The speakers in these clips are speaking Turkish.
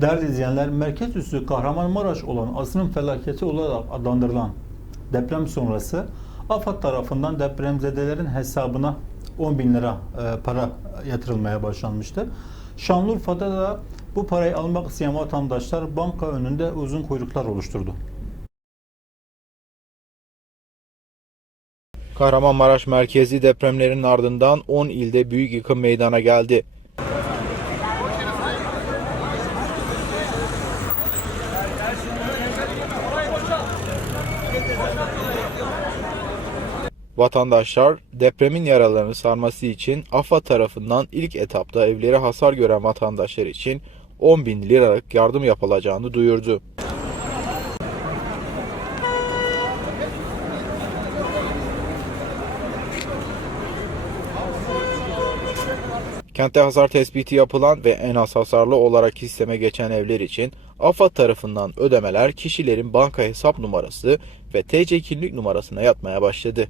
Değerli izleyenler, merkez üssü Kahramanmaraş olan asrın felaketi olarak adlandırılan deprem sonrası AFAD tarafından depremzedelerin hesabına 10 bin lira e, para yatırılmaya başlanmıştı. Şanlıurfa'da da bu parayı almak isteyen vatandaşlar banka önünde uzun kuyruklar oluşturdu. Kahramanmaraş merkezi depremlerin ardından 10 ilde büyük yıkım meydana geldi. Vatandaşlar depremin yaralarını sarması için AFAD tarafından ilk etapta evleri hasar gören vatandaşlar için 10 bin liralık yardım yapılacağını duyurdu. Kentte hasar tespiti yapılan ve en az hasarlı olarak isteme geçen evler için AFAD tarafından ödemeler kişilerin banka hesap numarası ve TC kimlik numarasına yatmaya başladı.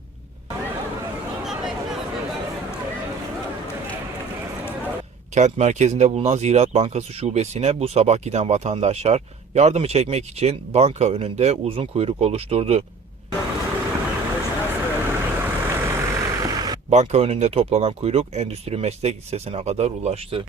Kent merkezinde bulunan Ziraat Bankası şubesine bu sabah giden vatandaşlar yardımı çekmek için banka önünde uzun kuyruk oluşturdu. Banka önünde toplanan kuyruk Endüstri Meslek Lisesi'ne kadar ulaştı.